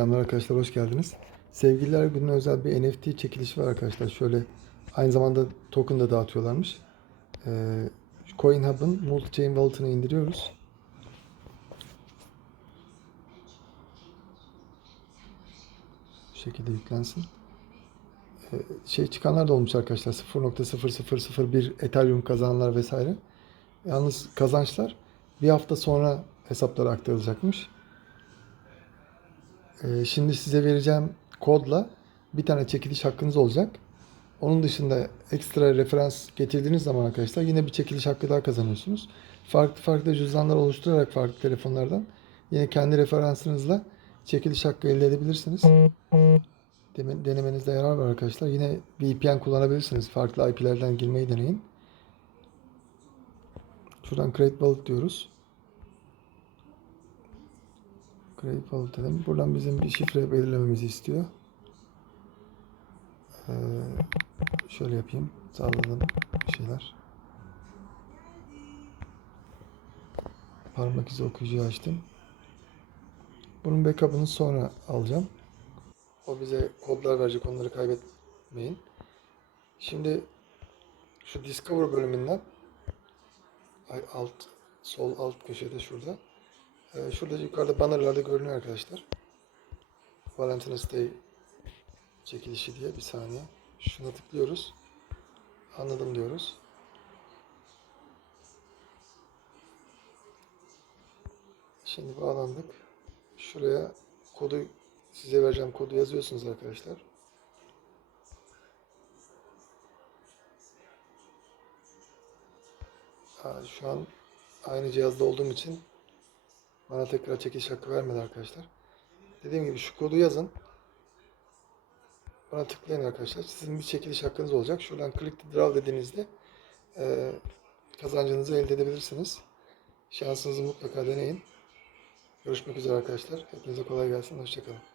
Selamlar arkadaşlar, hoş geldiniz. Sevgililer Günü'ne özel bir NFT çekilişi var arkadaşlar. Şöyle aynı zamanda token da dağıtıyorlarmış. Ee, CoinHub'ın multi-chain wallet'ını indiriyoruz. Bu şekilde yüklensin. Ee, şey çıkanlar da olmuş arkadaşlar. 0.0001 Ethereum kazananlar vesaire. Yalnız kazançlar bir hafta sonra hesaplara aktarılacakmış. Ee, şimdi size vereceğim kodla bir tane çekiliş hakkınız olacak. Onun dışında ekstra referans getirdiğiniz zaman arkadaşlar yine bir çekiliş hakkı daha kazanıyorsunuz. Farklı farklı cüzdanlar oluşturarak farklı telefonlardan yine kendi referansınızla çekiliş hakkı elde edebilirsiniz. Denemenizde yarar var arkadaşlar. Yine VPN kullanabilirsiniz. Farklı IP'lerden girmeyi deneyin. Şuradan Create Wallet diyoruz. Wallet dedim. Buradan bizim bir şifre belirlememizi istiyor. Ee, şöyle yapayım. Sağladım bir şeyler. Parmak izi okuyucuyu açtım. Bunun backup'ını sonra alacağım. O bize kodlar verecek. Onları kaybetmeyin. Şimdi şu Discover bölümünden alt sol alt köşede şurada. Ee, şurada yukarıda bannerlarda görünüyor arkadaşlar. Valentine's Day çekilişi diye bir saniye. Şuna tıklıyoruz. Anladım diyoruz. Şimdi bağlandık. Şuraya kodu size vereceğim kodu yazıyorsunuz arkadaşlar. Şu an aynı cihazda olduğum için bana tekrar çekiliş hakkı vermedi arkadaşlar. Dediğim gibi şu kodu yazın. Buna tıklayın arkadaşlar. Sizin bir çekiliş hakkınız olacak. Şuradan click to draw dediğinizde e, kazancınızı elde edebilirsiniz. Şansınızı mutlaka deneyin. Görüşmek üzere arkadaşlar. Hepinize kolay gelsin. Hoşçakalın.